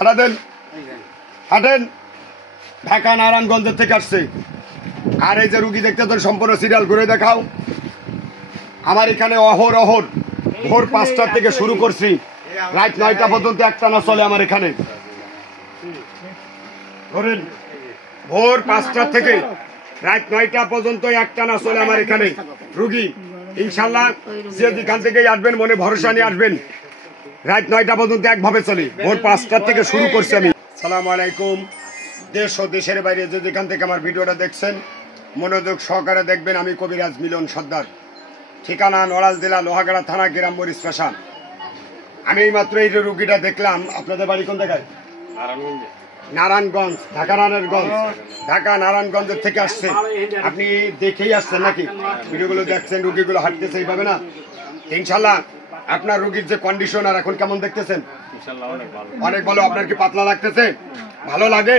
হাঁটা দেন, হাঁটেন। ঢাকা নারায়ণগঞ্জের থেকে আসছে। আর এই যে রুগী দেখতে তো সম্পূর্ণ সিরিয়াল ঘুরে দেখাও। আমার এখানে অহর ভোর 5টা থেকে শুরু করছি, রাত 9টা পর্যন্ত একটানা চলে আমার এখানে। ধরেন ভোর 5টা থেকে রাত 9টা পর্যন্ত একটানা চলে আমার এখানে রুগী। ইনশাল্লাহ যে যেখান থেকেই আসবেন মনে ভরসা নিয়ে আসবেন। রাত 9টা পর্যন্ত একভাবে চলে, ভোর 5টা থেকে শুরু করছি আমি। সালাম আলাইকুম। দেশ ও দেশের বাইরে যে যেখান থেকে আমার ভিডিওটা দেখছেন মনোযোগ সহকারে দেখবেন। আমি কবিরাজ মিলন সর্দার, ঠিকানা নড়াইল জেলা লোহাগাড়া থানা, গ্রাম মরিচপাশা। আমি এইমাত্র এই যে রুগীটা দেখলাম। আপনাদের বাড়ি কোন জায়গায়? নারায়ণগঞ্জ, ঢাকা নারায়ণগঞ্জ। ঢাকা নারায়ণগঞ্জের থেকে আসছে। আপনি দেখেই আসছেন নাকি? ভিডিওগুলো দেখছেন, রুগীগুলো হাঁটতেছে এইভাবে না? ইনশাল্লাহ আপনার রুগীর যে কন্ডিশন আর এখন কেমন দেখতেছেন? অনেক ভালো। আপনার কি পাতলা লাগতেছে? ভালো লাগে?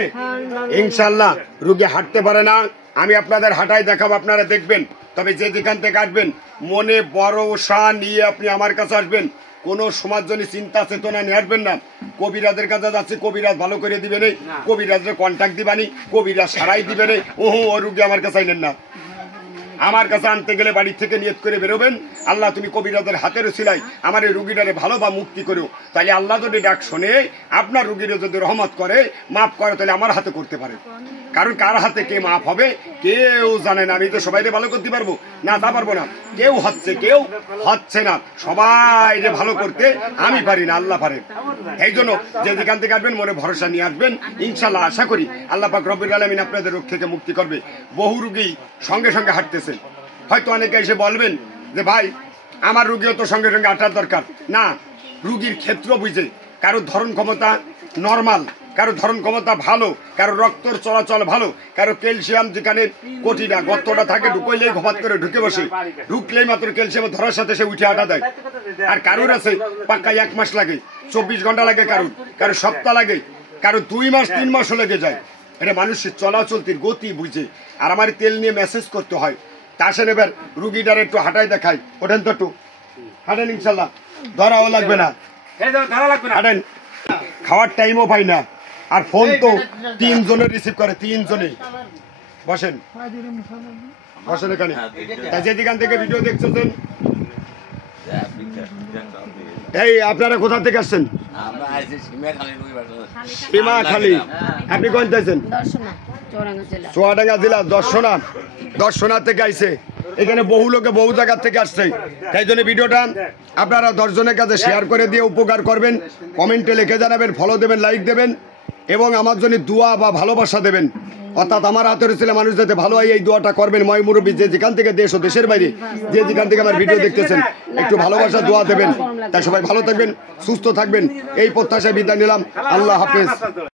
ইনশাল্লাহ রুগী হাঁটতে পারে না, আমি আপনাদের হাঁটাই দেখাবো, আপনারা দেখবেন। তবে যে যেখান থেকে আসবেন মনে ভরসা নিয়ে আপনি আমার কাছে আসবেন। কোনো সমাজজনী চিন্তা চেতনা নিয়ে আসবেন না। কবিরাজের কাছে যাচ্ছে, কবিরাজ ভালো করে দিবে নেই, কবিরাজের কন্ট্যাক্ট দিবানি, কবিরাজ সারাই দিবে নেই। ওহো, ও রুগী আমার কাছে আইলেন না। আমার কাছে আনতে গেলে বাড়ি থেকে নিয়ত করে বেরোবেন, আল্লাহ তুমি কবিরাজের হাতের সিলাই আমার এই রুগীটারে ভালো বা মুক্তি করো। তাহলে আল্লাহ যদি ডাক শোনে, আপনার রুগীরা যদি রহমত করে, মাফ করে, তাহলে আমার হাতে করতে পারে। কারণ কার হাতে কে মাফ হবে কেউ জানে না। আমি তো সবাই ভালো করতে পারবো না, তা পারবো না। কেউ হচ্ছে না, সবাই ভালো করতে আমি পারি না, আল্লাহ পারে। এই জন্য যে যেখান থেকে আসবেন মনে ভরসা নিয়ে আসবেন। ইনশাল্লাহ আশা করি আল্লাহ পাক রব্বুল আলামিন আপনাদের রোগ থেকে মুক্তি করবে। বহু রুগী সঙ্গে সঙ্গে হাঁটতেছে। হয়তো অনেকে এসে বলবেন যে ভাই আমার রুগীও তো সঙ্গে সঙ্গে হাঁটার দরকার না। রুগীর ক্ষেত্র বুঝে, কারো ধরন ক্ষমতা নর্মাল, কারো ধরন ক্ষমতা ভালো, কারো রক্তর চলাচল ভালো, কারো ক্যালসিয়াম যেখানে কোটিটা গর্তটা থাকে ঢুকলেই ঘপাত করে ঢুকে বসে, ঢুকলেই মাত্র ক্যালসিয়াম ধরার সাথে সে উঠে হাঁটা দেয়। আর কারোর আছে পাক্কা 1 মাস লাগে, 24 ঘন্টা লাগে, কারো সপ্তাহ লাগে, কারো 2 মাস 3 মাসও লেগে যায়। এটা মানুষের চলাচলতির গতি বুঝে। আর আমার তেল নিয়ে মেসেজ করতে হয়। তা আসেন এবার রুগীটার একটু হাঁটাই দেখাই। ওঠেন তো একটু হাঁটেন, ইনশাল্লাহ ধরাও লাগবে না। হাঁটেন। খাওয়ার টাইমও পাই না, আর ফোন তো 3 জনে রিসিভ করে, 3 জনে। বসেন বসেন এখানে। তাই যে যেখান থেকে ভিডিও দেখছেন, এই আপনারা কোথা থেকে আসছেন? সীমাখালী। আপনি কোন চাইছেন? চুয়াডাঙ্গা জেলা দর্শনা থেকে আইছে। এখানে বহু লোকে বহু জায়গা থেকে আসছে। তাই জন্য ভিডিওটা আপনারা 10 জনের কাছে শেয়ার করে দিয়ে উপকার করবেন। কমেন্টে লিখে জানাবেন, ফলো দেবেন, লাইক দেবেন এবং আমার জন্য দোয়া বা ভালোবাসা দেবেন। অর্থাৎ আমার হাতের ছেলে মানুষ যাতে ভালো হয় এই দোয়াটা করবেন। ময় মুরব্বী যে যেখান থেকে দেশ ও দেশের বাইরে যে যেখান থেকে আমার ভিডিও দেখতেছেন একটু ভালোবাসা দোয়া দেবেন। তাই সবাই ভালো থাকবেন, সুস্থ থাকবেন, এই প্রত্যাশায় বিদায় নিলাম। আল্লাহ হাফেজ।